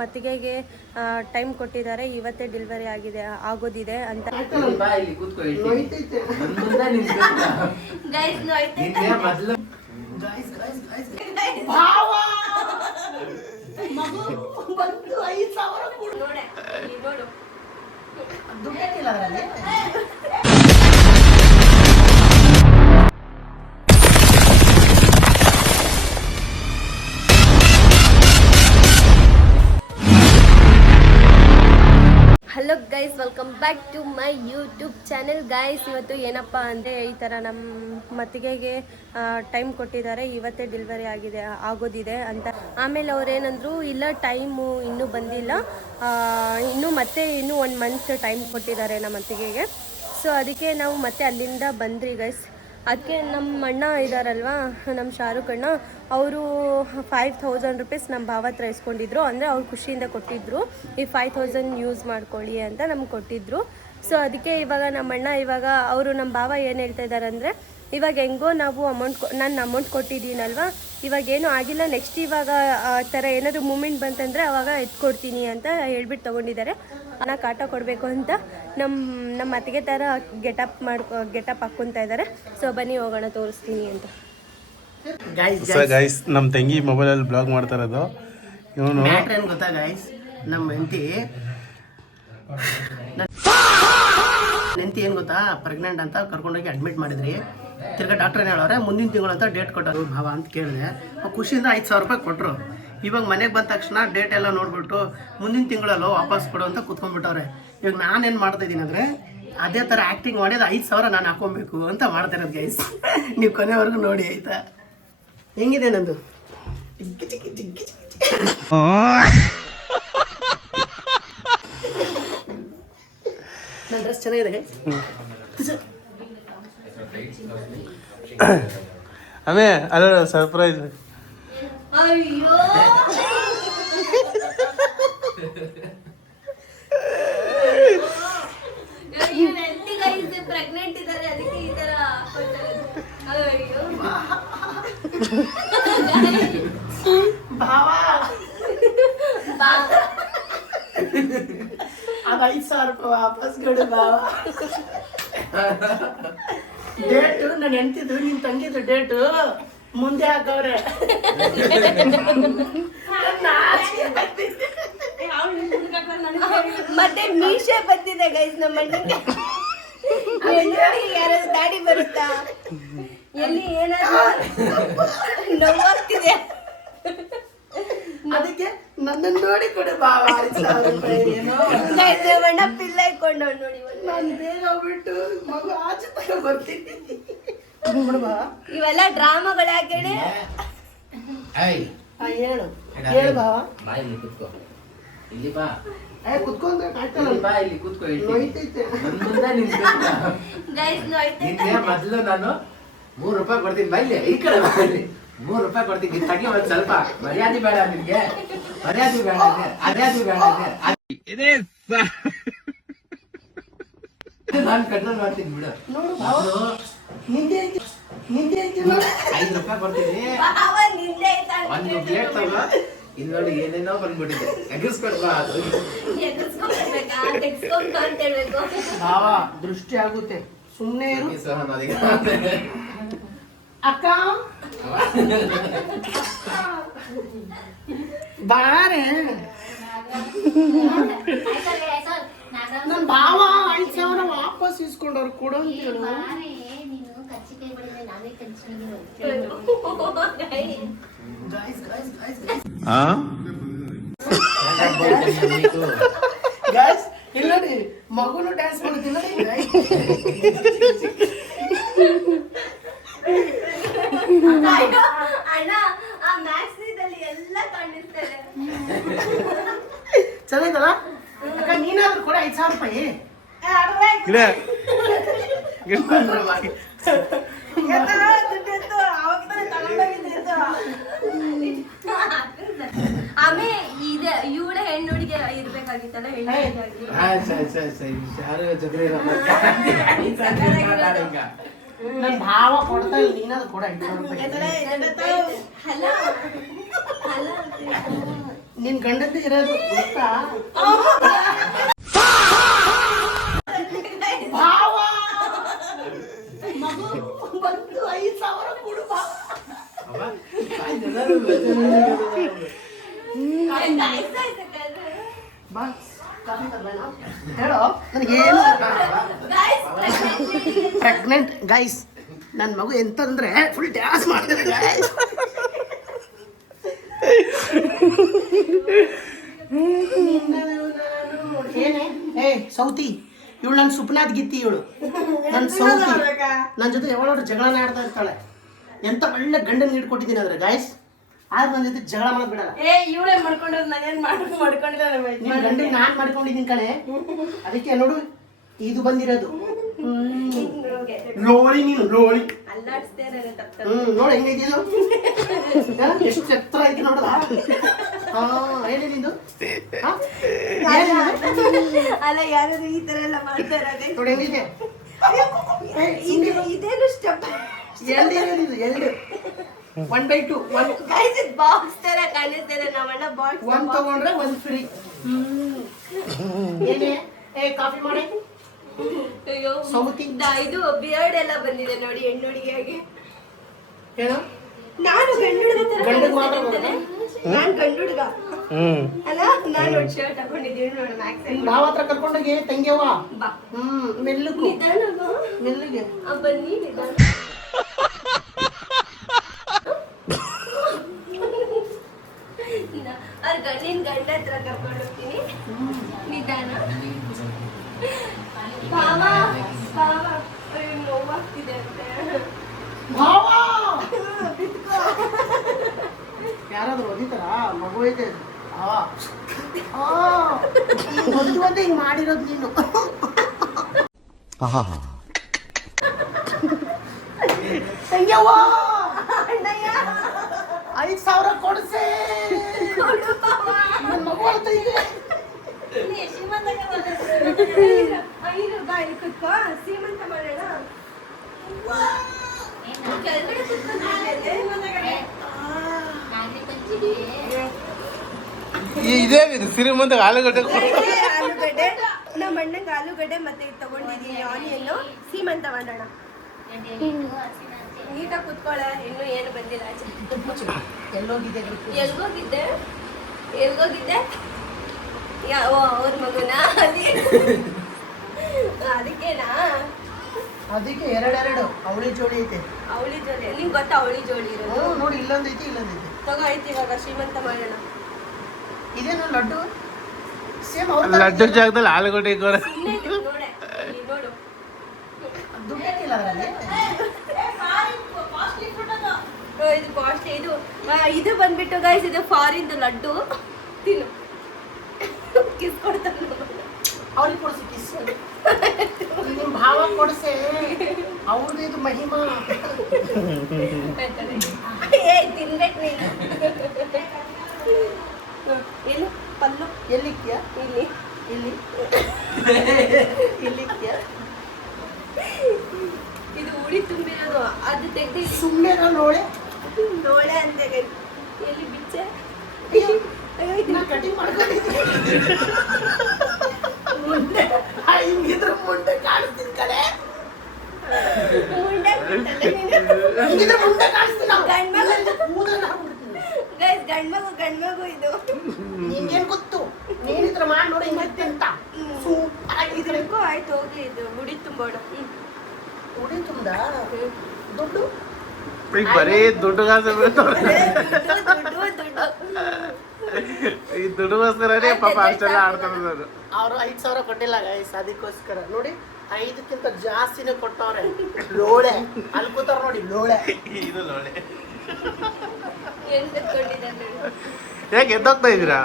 ಮತ್ತಿಗೆಗೆ time ಕೊಟ್ಟಿದ್ದಾರೆ. ಇವತ್ತೇ delivery ಆಗೋದಿದೆ ಅಂತ. Hello guys, welcome back to my YouTube channel. Guys, ಇವತ್ತು ಏನಪ್ಪ ಅಂದರೆ ಈ ಥರ ನಮ್ಮ ಮತ್ತಿಗೆಗೆ ಟೈಮ್ ಕೊಟ್ಟಿದ್ದಾರೆ. ಇವತ್ತೇ ಡೆಲಿವರಿ ಆಗೋದಿದೆ ಅಂತ. ಆಮೇಲೆ ಅವ್ರೇನಂದ್ರು, ಇಲ್ಲ ಟೈಮು ಇನ್ನೂ ಬಂದಿಲ್ಲ, ಇನ್ನೂ 1 ಮಂತ್ ಟೈಮ್ ಕೊಟ್ಟಿದ್ದಾರೆ ನಮ್ಮ ಮತ್ತಿಗೆಗೆ. ಸೊ ಅದಕ್ಕೆ ನಾವು ಮತ್ತೆ ಅಲ್ಲಿಂದ ಬಂದ್ರಿ ಗೈಸ್. ಅದಕ್ಕೆ ನಮ್ಮ ಅಣ್ಣ ಇದ್ದಾರಲ್ವ, ನಮ್ಮ ಶಾರುಖ್ ಅಣ್ಣ, ಅವರು 5000 ರುಪೀಸ್ ನಮ್ಮ ಭಾವ ಹತ್ರ ಇಸ್ಕೊಂಡಿದ್ರು. ಅಂದರೆ ಅವ್ರು ಖುಷಿಯಿಂದ ಕೊಟ್ಟಿದ್ದರು, ಈ 5000 ಯೂಸ್ ಮಾಡ್ಕೊಳ್ಳಿ ಅಂತ ನಮ್ಗೆ ಕೊಟ್ಟಿದ್ದರು. ಸೊ ಅದಕ್ಕೆ ಇವಾಗ ನಮ್ಮ ಅಣ್ಣ ಅವರು ನಮ್ಮ ಭಾವ ಏನು ಹೇಳ್ತಾ ಇದ್ದಾರೆ ಅಂದರೆ, ಇವಾಗ ಹೆಂಗೋ ನಾವು ನಾನು ಅಮೌಂಟ್ ಕೊಟ್ಟಿದ್ದೀನಲ್ವ, ಇವಾಗ ಏನೂ ಆಗಿಲ್ಲ, ನೆಕ್ಸ್ಟ್ ಇವಾಗ ಆ ಥರ ಏನಾದರೂ ಮೂಮೆಂಟ್ ಬಂತಂದರೆ ಅವಾಗ ಎತ್ಕೊಡ್ತೀನಿ ಅಂತ ಹೇಳ್ಬಿಟ್ಟು ತೊಗೊಂಡಿದ್ದಾರೆ. ನಾನು ಕಾಟ ಕೊಡಬೇಕು ಅಂತ ನಮ್ಮ ಅತ್ತಿಗೆ ಥರ ಗೆಟಪ್ ಹಾಕ್ಕೊತಾ ಇದ್ದಾರೆ. ಸೊ ಬನ್ನಿ ಹೋಗೋಣ, ತೋರಿಸ್ತೀನಿ ಅಂತ. ಗೈಸ್, ನಮ್ಮ ತಂಗಿ ಮೊಬೈಲಲ್ಲಿ ಬ್ಲಾಗ್ ಮಾಡ್ತಾ ಇರೋದು. ಇವನು ಏನು ಗೊತ್ತಾ ಗೈಸ್, ನಮ್ಮ ಹೆಂಡತಿ ಏನು ಗೊತ್ತಾ, ಪ್ರೆಗ್ನೆಂಟ್ ಅಂತ ಕರ್ಕೊಂಡೋಗಿ ಅಡ್ಮಿಟ್ ಮಾಡಿದ್ರಿ. ತಿರ್ಗಾ ಡಾಕ್ಟರ್ ಏನು ಹೇಳೋರೆ, ಮುಂದಿನ ತಿಂಗಳು ಅಂತ ಡೇಟ್ ಕೊಟ್ಟರು ಭಾವ ಅಂತ ಕೇಳಿದೆ. ಖುಷಿಯಿಂದ 5000 ರೂಪಾಯಿ ಕೊಟ್ಟರು. ಇವಾಗ ಮನೆಗೆ ಬಂದ ತಕ್ಷಣ ಡೇಟ್ ಎಲ್ಲ ನೋಡ್ಬಿಟ್ಟು ಮುಂದಿನ ತಿಂಗಳಲ್ಲೋ ವಾಪಸ್ ಕೊಡು ಅಂತ ಕೂತ್ಕೊಂಡ್ಬಿಟ್ಟವ್ರೆ. ಇವಾಗ ನಾನೇನು ಮಾಡ್ತಾ ಇದ್ದೀನಿ ಅಂದರೆ, ಅದೇ ಥರ ಆ್ಯಕ್ಟಿಂಗ್ ಮಾಡಿ ಅದು 5000 ನಾನು ಹಾಕೊಬೇಕು ಅಂತ ಮಾಡ್ತಾ ಇರೋದು ಗೈಸ್. ನೀವು ಕೊನೆವರೆಗೂ ನೋಡಿ ಆಯಿತಾ. ಹೆಂಗಿದೆ ನಂದು ನನ್ನ ಡ್ರೆಸ್ ಚೆನ್ನಾಗಿದೆ. ಅವೇ ಅಲ್ಲ ಸರ್ಪ್ರೈಸ್. ಅಯ್ಯೋ, ಪ್ರೆಗ್ನೆಂಟ್ ಇದ್ದಾರೆ, ಅದಕ್ಕೆ ಈ ತರ ಭಾವ ಅದು 5000 ರೂಪಾಯಿ ವಾಪಸ್ ಕೊಡು ಭಾವ. ಡೇಟು ನಾನು ಹೆಂಡ್ತಿದ್ದು ನಿನ್ ತಂಗಿದ್ದು ಡೇಟು ಮುಂದೆ ಹಾಕವ್ರೆ. ಮತ್ತೆ ಮೀಶೆ ಬಂದಿದೆ ಗೈಸ್ ನಮ್ಮ ಮನೆಗೆ. ಯಾರಾದ್ರೂ ದಾಡಿ ಬರುತ್ತಾ, ಎಲ್ಲಿ ಏನಾದ್ರು ನೋವಾಗ್ತಿದೆ, ಅದಕ್ಕೆ ನನ್ನನ್ನು ನೋಡಿ ಕೊಡು ಭಾವ. 5000 ರೂಪಾಯಿ ಬಣ್ಣ ಪಿಲ್ಲ ಇಟ್ಕೊಂಡು ನೋಡಿ. ನಾನು ಬೇಗ ಬಿಟ್ಟು ಮಗು ಆಚೆ ತಗ ಬರ್ತೀನಿ. ಇವೆಲ್ಲ ಡ್ರಾಮಾಗಳು ಹಾಕೇಳಿ. ಹೇಳು ಹೇಳು ಭಾವ. ಇಲ್ಲಿ ಬಾ, ಕುತ್ಕೊಂಡ್ರೆ ಮೊದಲು ನಾನು 3 ರೂಪಾಯಿ ಕೊಡ್ತೀನಿ. ಬೈಲಿ ಈ ಕಡೆ ಬರಲಿ, 3 ರೂಪಾಯಿ ಕೊಡ್ತೀನಿ. ತಗಿ ಒಂದ್ ಸ್ವಲ್ಪ ಮರ್ಯಾದೆ ಬೇಡ ನಿನ್ಗೆ, ಮರ್ಯಾದೆ ಬೇಡ, ಅರ್ಯಾದೆ ಬೇಡ. ನಾನು ಕಂಟ್ರೋಲ್ ಮಾಡ್ತೀನಿ ಬಿಡು. ನಿಂದೆ 5 ರೂಪಾಯಿ ಕೊಡ್ತೀನಿ. ಒಂದು ಪ್ಲೇಟ್ ತಗೋ. ಇಲ್ಲಿ ನೋಡಿ ಏನೇನೋ ಬಂದ್ಬಿಟ್ಟಿದೆ, ಎಗರ್ಸ್ಕೊಡ್ಬಾ. ಅದು ಭಾವ ದೃಷ್ಟಿ ಆಗುತ್ತೆ, ಸುಮ್ಮನೆ ಅಕ್ಕ ಬಾರೆ. ನನ್ ಭಾವ 5000 ವಾಪಸ್ ಇಸ್ಕೊಂಡವ್ರು ಕೊಡು ಅಂತ ಹೇಳು. ಗೈಸ್ ಇಲ್ಲ ನೋಡಿ, ಮಗುನು ಡ್ಯಾನ್ಸ್ ಮಾಡುತ್ತಿಲ್ಲ. ಅಣ್ಣ, ಆ ಮ್ಯಾಕ್ಸಿದಲ್ಲಿ ಎಲ್ಲ ಕಾಣಿಸ್ತಾರೆ. ಚೆನ್ನಾಗಿದಲ್ಲ ಅಕ್ಕ, ನೀನಾದ್ರೂ ಕೂಡ 5000 ರೂಪಾಯಿ ಆಮೇಲೆ ಇವಳ ಹೆಣ್ಣುಡಿಗೆ ಇರ್ಬೇಕಾಗಿತ್ತಲ್ಲ, ನನ್ ಭಾವ ಕೊಡ್ತಾ ಇಲ್ಲ, ನೀನಾದ್ರೂ ಕೂಡ ನಿನ್ ಗಂಡಂದು ಇರೋದು ಗೊತ್ತಾ? ಭಾವ ಮಗು ಬಂದು 5,000 ಕೊಡು ಭಾವ. ಬಾ, ಕಾಫಿ ತರ್ಬೇಡ? ಹೇಳೋ ನನಗೇನು ಪ್ರೆಗ್ನೆಂಟ್ ಗೈಸ್. ನನ್ನ ಮಗು ಎಂತಂದ್ರೆ ಫುಲ್ ಡ್ಯಾನ್ಸ್ ಮಾಡ್ತಾರೆ ಗೈಸ್. ಏನೇ ಏ ಸೌತಿ ಇವಳು ನನ್ನ ಸುಪ್ನಾಥ್ ಗಿತ್ತಿ, ಇವಳು ನನ್ನ ಸೌತಿ. ನನ್ನ ಜೊತೆ ಯಾವಾಗಾದ್ರೂ ಜಗಳನ ಆಡ್ತಾ ಇರ್ತಾಳೆ. ಎಂತ ಒಳ್ಳೆ ಗಂಡನ ಹಿಡ್ಕೊಟ್ಟಿದ್ದೀನಿ ಅಂದ್ರೆ ಗಾಯ್ಸ್. ಆದ್ರೆ ನನ್ನ ಜೊತೆ ಜಗಳ ಮಾಡೋದು ಬಿಡಲ್ಲ. ಇವಳೇ ಮಾಡ್ಕೊಂಡ್ರೆ ನಾನೇನ್ ಮಾಡ್ಕೊಂಡಿಲ್ಲ. ನಿನ್ ಗಂಡಿಗೆ ನಾನ್ ಮಾಡ್ಕೊಂಡಿದ್ದೀನಿ ಕಣೆ. ಅದಕ್ಕೆ ನೋಡು ಇದು ಬಂದಿರೋದು ಲೋಳಿ. ನೀನು ಲೋಳಿ ನೋಡು ಹೆಂಗೈತಿ ಇದು. ಎಷ್ಟು ಎತ್ತರ ಐತಿ ನೋಡಲ್ಲ. ಏನೇ ನಿಂದು? ಅಲ್ಲ ಯಾರಾದ್ರೂ ಈ ತರ ಎಲ್ಲ ಮಾಡ್ತಾ ಇರೋದೇ ನೋಡಿ ಹೆಂಗಿದೆ. ಇದೇನು ಸ್ಟೆಪ್ ಎರಡು 1/2 ಬಾಕ್ಸ್ ತರ ಕಾಣಿಸ್ತಾರೆ. ನಮ್ಮಣ್ಣ ಬಾಕ್ಸ್ 1 ತಗೊಂಡ್ರೆ 1 ಫ್ರೀ. ಏನೇ ಏ ಕಾಫಿ ಮಾಡಿ ಅಯ್ಯೋ ಸೌತಿ. ಇದು ಬಿಯರ್ಡ್ ಎಲ್ಲ ಬಂದಿದೆ ನೋಡಿ ಹೆಣ್ಣು ಹುಡುಗಿಯಾಗಿ. ಏನು ನಾನು ಗಂಡು ಹುಡುಗ ತರ ಗಂಡಿಗೆ ಮಾತ್ರ ಕಾಣಿಸ್ತಾನೆ. ನಾನ್ ಗಂಡು ಹುಡುಗ ಅಲ್ಲ. ನಾನು ಶರ್ಟ್ ಹಾಕೊಂಡಿದ್ದೀನಿ ನೋಡು ಮ್ಯಾಕ್ಸ್. ನಾವ್ ಹತ್ರ ಕರ್ಕೊಂಡೋಗಿ ತಂಗ್ಯವ್ವ. ಬಾ ಮೆಲ್ಲಗೂ ನಿಧಾನ ಬಾ. ಮೆಲ್ಲಗೆ ಬನ್ನಿ ನಿಧಾನ. ಅವ್ರ ಗಂಡಿನ ಗಂಡ ಹತ್ರ ಕರ್ಕೊಂಡು ಹೋಗ್ತೀನಿ. ನಿಧಾನ ಭಾವ ಭಾವ. ಅಯ್ಯೋ ನೋವಾಗ್ತಿದೆ ಅಂತೆ. ಭಾವ ಯಾರಾದ್ರೂ ಒದಿತಾರ? ಮಗು ಐತೆ. ಒಂದು ಹಿಂಗ್ ಮಾಡಿರೋದು ನೀನು. ತಂಗ್ಯವ್ವ 5,000 ಕೊಡ್ಸೆ. ನನ್ನ ಮಗು ಅಂತ ಇದೆ. ಕುತ್ಕೋ ಸೀಮಂತ ಮಾಡೋಣ. ಕೆಳಗಡೆ ಇದೇನಿದು ಸಿರಿಮಂತ ಆಲೂಗಡ್ಡೆ ಆಲೂಗಡ್ಡೆ ನಮ್ಮ ಅಣ್ಣಂಗೆ ಆಲೂಗಡ್ಡೆ ಮತ್ತೆ ತಗೊಂಡಿದ್ದೀನಿ ಆನಿಯನ್ನು. ಸೀಮಂತ ಮಾಡೋಣ. ನೀಟಾಗಿ ಕುತ್ಕೊಳ್ಳ. ಇನ್ನೂ ಏನು ಬಂದಿಲ್ಲ ಆಚೆ. ಎಲ್ಲೋಗಿದೆ? ಎಲ್ಗೋಗಿದ್ದೆ ಅವ್ರ ಮಗುನಾ? ಅದಕ್ಕೇನಾ? ಅದಕ್ಕೆ ಎರಡೆರಡು ಅವಳಿ ಜೋಡಿ ಐತೆ. ಅವಳಿ ಜೋಳಿ ನಿಂಗೆ ಗೊತ್ತಾ? ಅವಳಿ ಜೋಳಿ ಇರೋದು ನೋಡಿ, ಇಲ್ಲೊಂದೈತಿ ಇಲ್ಲೊಂದೈತಿ. ತಗೋ ಐತಿ. ಇವಾಗ ಶ್ರೀಮಂತ ಮಾಡೋಣ. ಇದೇನು ಲಡ್ಡು ಸೇಮ್ ಲಡ್ಡು ಜಾಗದಲ್ಲಿ ಆಲೂಗಡ್ಡೆ ಇಕ್ಕೋರೆ. ನೋಡೆ ಇಲ್ಲಿ ನೋಡು. ದುಡ್ಡೇನಿಲ್ಲ ಅದರಲ್ಲಿ. ಇದು ಕಾಸ್ಟ್ಲಿ. ಇದು ಬಂದ್ಬಿಟ್ಟು ಗೈಸ್ ಇದು ಫಾರಿನ್ ಲಡ್ಡು. ತಿನ್ನು. ಕಿಸ್ ಕೊಡ್ತಾನೆ. ಅವ್ರಿಗೆ ಕೊಡಿಸಿ ಕಿಸ್. ನಿಮ್ಮ ಭಾವ ಕೊಡಿಸೆ. ಅವ್ರದ್ದು ಇದು ಮಹಿಮಾ. ತಿನ್ಬೇಕು ನೀನು. ಎಲ್ಲಿ ಪಲ್ಲು ಎಲ್ಲಿಕ್ಕಿಯ? ಇಲ್ಲಿ ಇಲ್ಲಿ ಇಲ್ಲಿಕ್ಕಿಯ? ಇದು ಉಡಿ ತುಂಬಿರೋದು. ಅದು ತೆಗ್ದು ಸುಮ್ಮನೆ ನೋಳೆ ನೋಳೆ ಅಂತ ಎಲ್ಲಿ ಬಿಚ್ಚೆ. ಅಯ್ಯೋ ಇದನ್ನ ಕಟಿಂಗ್ ಮಾಡ್ಕೊಂಡಿದ್ದೀನಿ. ಮುಂದೆ ಹಿಂಗಿದ್ರೆ ಮುಂದೆ ಕಾಣಿಸ್ತೀನಿ ಕಡೆ. ಮುಂಡೆ ಹಿಂಗಿದ್ರೆ ಮುಂದೆ ಕಾಣಿಸ್ತೀನಿ. ಗೈಸ್ ಗಂಡ್ಮಗು ಇದು. ನಿಂಗೇನ್ ಗೊತ್ತು? ನೀನಿದ್ರೆ ಮಾಡಿ ನೋಡಿ ಹಿಂಗಿರುತ್ತೆ ಅಂತ. ಇದಕ್ಕೂ ಆಯ್ತು ಹೋಗಿ. ಇದು ಉಡಿ ತುಂಬೋಣ. ಉಡಿ ತುಂಬ್ದ ದುಡ್ಡು ಈಗ ಬರೀ ದುಡ್ಡುಗಾಸೆ ಬೀಳ್ತಾವ್ರೆ. ದುಡ್ಡು ಈ ದುಡ್ಡುಗೋಸ್ಕರನೇ ಪಾಪ ಅಷ್ಟೆಲ್ಲ ಆಡ್ತಾರೆ. ಅವರು 5,000 ಕೊಟ್ಟಿಲ್ಲ ಗೈಸ್. ಅದಕ್ಕೋಸ್ಕರ ನೋಡಿ 5ಕ್ಕಿಂತ ಜಾಸ್ತಿನೇ ಕೊಟ್ಟವ್ರೆ. ಲೋಳೆ ಅಲ್ಲಿ ಕೂತಾರ ನೋಡಿ. ಲೋಳೆ ಇದು ಲೋಳೆ. ಎಂತ ಕೊಟ್ಟಿದ್ದಾರೆ. ಯಾಕೆ ಎದ್ದೋಗ್ತಾ ಇದೀರಾ?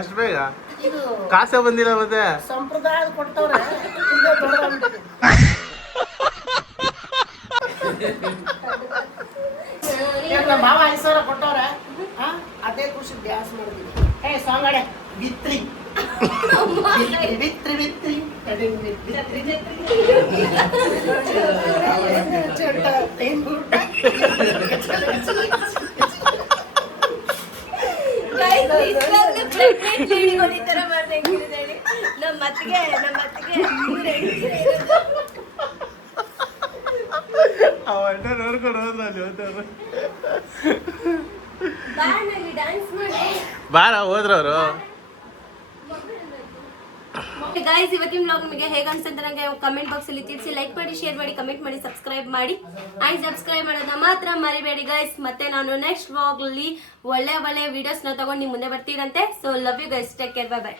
ಅಷ್ಟು ಬೇಗ? ಇದು ಕಾಸೆ ಬಂದಿಲ್ಲ ಮತ್ತೆ. ಸಂಪ್ರದಾಯದ ಕೊಟ್ಟವ್ರೆ. ಇದೇ ದೊಡ್ಡದಾಗ್ಬಿಟ್ಟಿದೆ. ನಮ್ಮ ಭಾವ 5,000 ಕೊಟ್ಟವ್ರೆ. ಅದೇ ಖುಷಿ ಡ್ಯಾನ್ಸ್ ಮಾಡಿದ್ವಿ. ಸಾಂಗ್ ಆಡೆ ಬಿತ್ರಿ ಬಿತ್ರಿ ಬಿತ್ರಿ ಈ ತರ ಮಾಡ್ದೆ ಹೇಳಿ ನಮ್ಮ ಅತ್ತಿಗೆ ಅವಣ್ಣ ನೋಡ್ಕೊಂಡು ಹೋದ್ರ ಅಲ್ಲಿ ಹೋದವ್ರು ಡ್ಯಾನ್ಸ್ ಮಾಡಿ ಬಾರ ಹೋದ್ರವ್ರು. ಗೈಸ್ ಇವತ್ತಿನ ವ್ಲಾಗ್ ನಿಮಗೆ ಹೇಗೆ ಅನ್ಸುತ್ತೆ ನನಗೆ ಕಮೆಂಟ್ ಬಾಕ್ಸ್ ಅಲ್ಲಿ ತಿಳಿಸಿ. ಲೈಕ್ ಮಾಡಿ, ಶೇರ್ ಮಾಡಿ, ಕಮೆಂಟ್ ಮಾಡಿ, ಸಬ್ಸ್ಕ್ರೈಬ್ ಮಾಡಿ. ಆ್ಯಂಡ್ ಸಬ್ಸ್ಕ್ರೈಬ್ ಮಾಡೋದನ್ನ ಮಾತ್ರ ಮರಿಬೇಡಿ ಗೈಸ್. ಮತ್ತೆ ನಾನು ನೆಕ್ಸ್ಟ್ ವ್ಲಾಗ್ ಅಲ್ಲಿ ಒಳ್ಳೆ ವಿಡಿಯೋಸ್ ನ ತಗೊಂಡು ನಿಮ್ಮ ಮುಂದೆ ಬರ್ತೀರಂತೆ. So love you guys, take care, bye by.